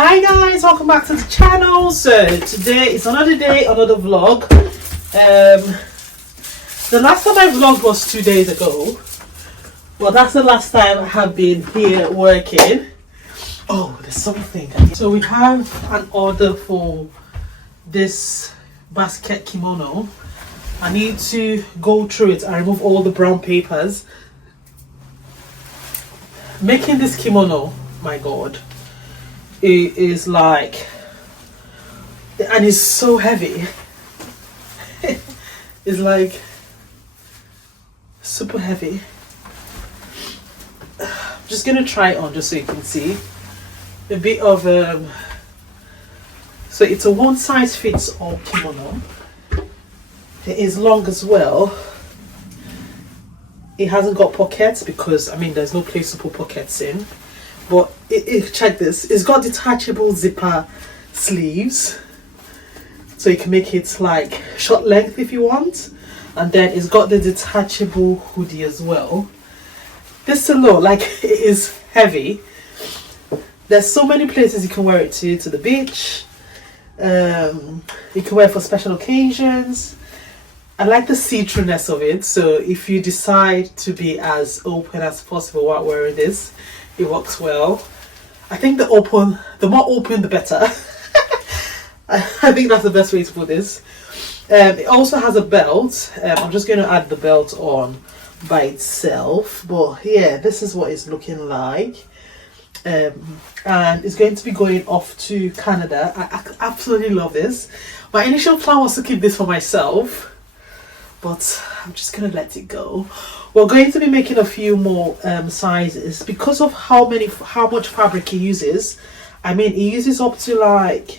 Hi guys, welcome back to the channel. So today is another day, another vlog. The last time I vlogged was 2 days ago. Well, that's the last time I have been here working. Oh, there's something. So we have an order for this basket kimono. I need to go through it and remove all the brown papers. Making this kimono, my god, it is like, and it's so heavy. It's like super heavy. I'm just gonna try it on just so you can see a bit of so it's a one size fits all kimono. It is long as well. It hasn't got pockets because, I mean, there's no place to put pockets in. But check this. It's got detachable zipper sleeves. So you can make it like short length if you want. And then it's got the detachable hoodie as well. This alone, like, it is heavy. There's so many places you can wear it to the beach. You can wear it for special occasions. I like the see-throughness of it, so if you decide to be as open as possible while wearing this, it works well. I think the more open the better. I think that's the best way to put this. It also has a belt. I'm just going to add the belt on by itself, but yeah, this is what it's looking like. And it's going to be going off to Canada. I absolutely love this. My initial plan was to keep this for myself, but I'm just gonna let it go. We're going to be making a few more sizes because of how much fabric it uses. I mean, it uses up to like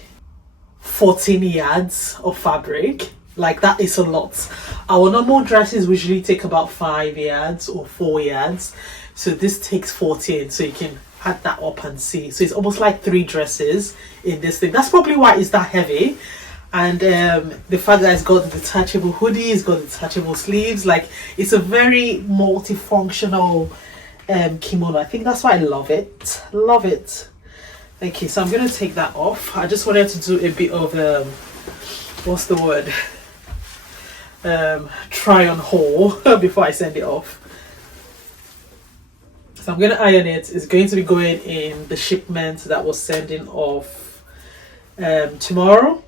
14 yards of fabric. Like, that is a lot. Our normal dresses usually take about 5 yards or 4 yards, so this takes 14, so you can add that up and see. So it's almost like 3 dresses in this thing. That's probably why it's that heavy. And the fact that it's got the detachable hoodie, it's got the detachable sleeves, like, it's a very multifunctional kimono. I think that's why I love it. Love it. Okay, so I'm gonna take that off. I just wanted to do a bit of what's the word, try on haul before I send it off. So I'm gonna iron it. It's going to be going in the shipment that was sending off tomorrow.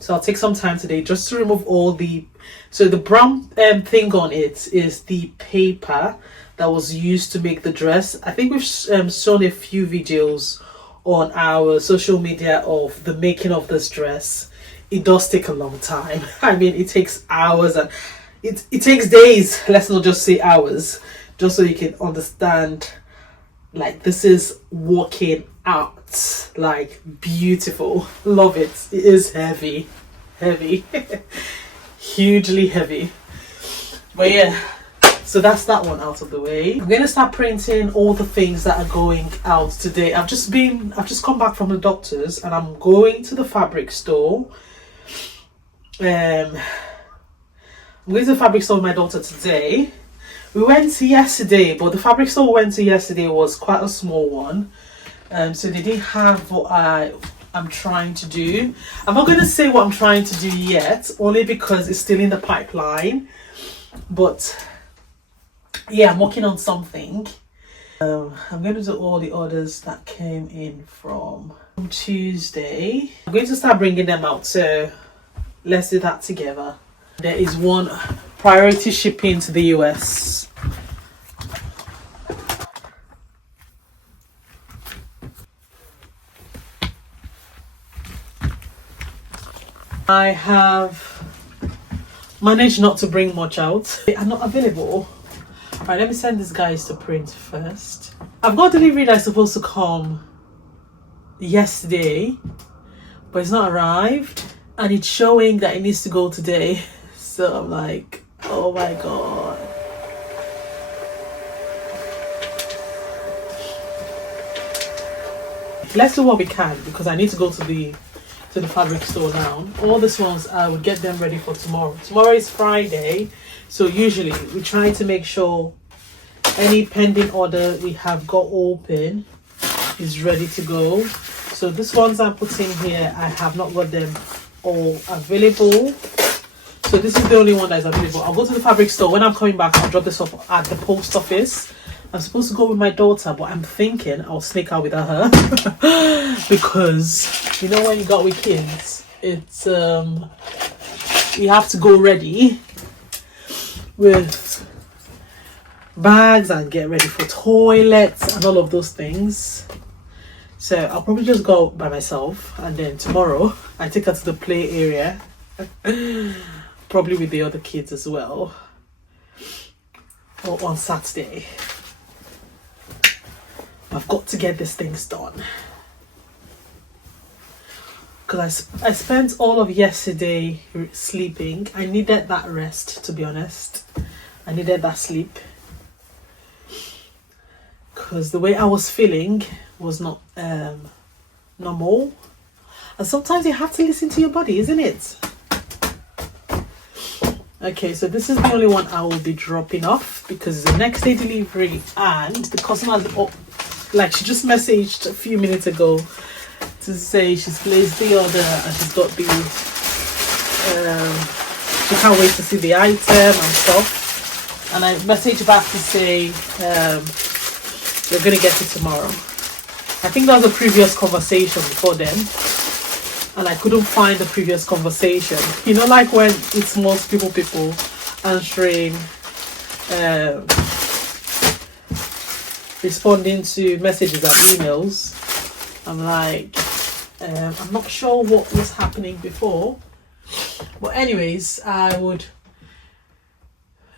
So I'll take some time today just to remove all the, so the brown thing on it is the paper that was used to make the dress. I think we've shown a few videos on our social media of the making of this dress. It does take a long time. I mean, it takes hours and it takes days, let's not just say hours, just so you can understand, like, this is working out. Like, beautiful. Love it. It is heavy hugely heavy, but yeah, so that's that one out of the way. I'm gonna start printing all the things that are going out today. I've just come back from the doctor's and I'm going to the fabric store. I'm going to the fabric store with my daughter today. We went yesterday, but the fabric store we went to yesterday was quite a small one. So they didn't have what I'm trying to do. I'm not going to say what I'm trying to do yet, only because it's still in the pipeline. But yeah, I'm working on something. I'm going to do all the orders that came in from Tuesday. I'm going to start bringing them out, so let's do that together. There is one priority shipping to the US. I have managed not to bring much out. They are not available. Alright, let me send these guys to print first. I've got delivery that's supposed to come yesterday, but it's not arrived. And it's showing that it needs to go today. So I'm like, oh my god. Let's do what we can because I need to go to the fabric store now. All these ones, I would get them ready for tomorrow. Tomorrow is Friday, so usually we try to make sure any pending order we have got open is ready to go. So these ones I'm putting here, I have not got them all available. So this is the only one that is available. I'll go to the fabric store. When I'm coming back, I'll drop this off at the post office. I'm supposed to go with my daughter, but I'm thinking I'll sneak out without her. Because you know, when you got with kids, it's you have to go ready with bags and get ready for toilets and all of those things. So I'll probably just go by myself, and then tomorrow I take her to the play area. Probably with the other kids as well, or on Saturday. I've got to get these things done because I spent all of yesterday sleeping. I needed that rest, to be honest. I needed that sleep because the way I was feeling was not normal, and sometimes you have to listen to your body, isn't it? Okay, so this is the only one I will be dropping off because it's the next day delivery, and the customer like, she just messaged a few minutes ago to say she's placed the order and she's got the she can't wait to see the item and stuff, and I messaged back to say you're gonna get it tomorrow. I think that was a previous conversation before then, and I couldn't find the previous conversation. You know, like when it's most people answering, responding to messages and emails. I'm like, I'm not sure what was happening before. But anyways, I would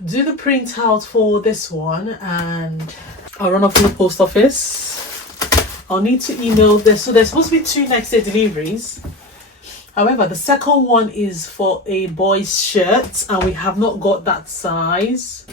do the printout for this one, and I'll run off to the post office. I'll need to email this. So there's supposed to be 2 next day deliveries. However, the second one is for a boy's shirt, and we have not got that size.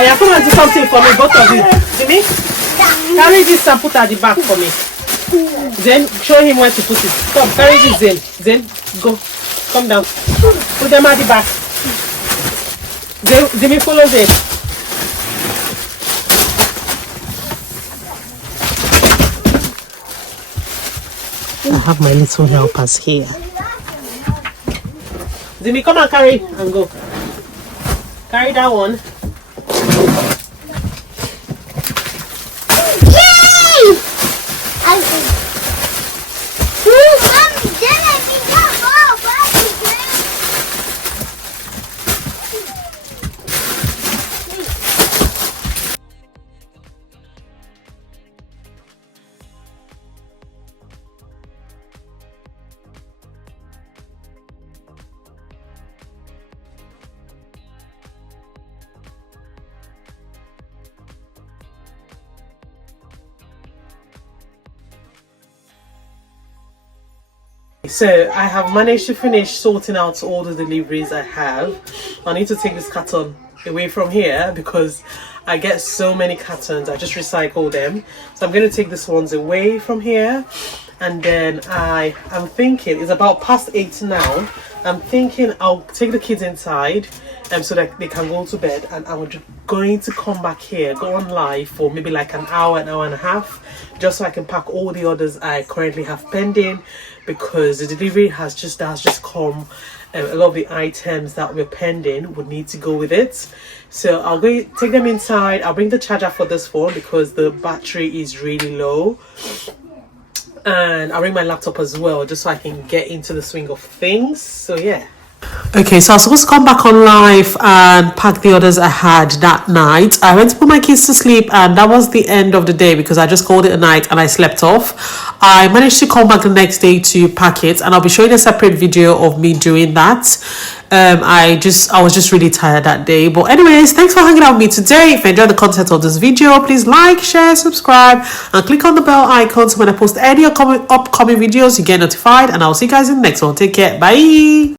Yeah, come and do something for me, both of you. Jimmy, carry this and put at the back for me. Then show him where to put it. Come, carry this, Zen. Zen, go. Come down. Put them at the back. Jimmy, follow Zen. I have my little helpers here. Jimmy, come and carry and go. Carry that one. So I have managed to finish sorting out all the deliveries I have. I need to take this carton away from here because I get so many cartons. I just recycle them. So I'm going to take these ones away from here. And then I'm thinking, it's about past 8 now. I'm thinking I'll take the kids inside so that they can go to bed, and I'm going to come back here, go on live for maybe like an hour and a half, just so I can pack all the orders I currently have pending, because the delivery has just come. A lot of the items that were pending would need to go with it. So I'll go take them inside. I'll bring the charger for this phone because the battery is really low. And I'll bring my laptop as well, just so I can get into the swing of things. So yeah. Okay, so I was supposed to come back on live and pack the orders I had that night. I went to put my kids to sleep, and that was the end of the day because I just called it a night and I slept off. I managed to come back the next day to pack it, and I'll be showing a separate video of me doing that. I was just really tired that day. But anyways, thanks for hanging out with me today. If you enjoyed the content of this video, please like, share, subscribe, and click on the bell icon so when I post any upcoming videos you get notified. And I'll see you guys in the next one. Take care. Bye.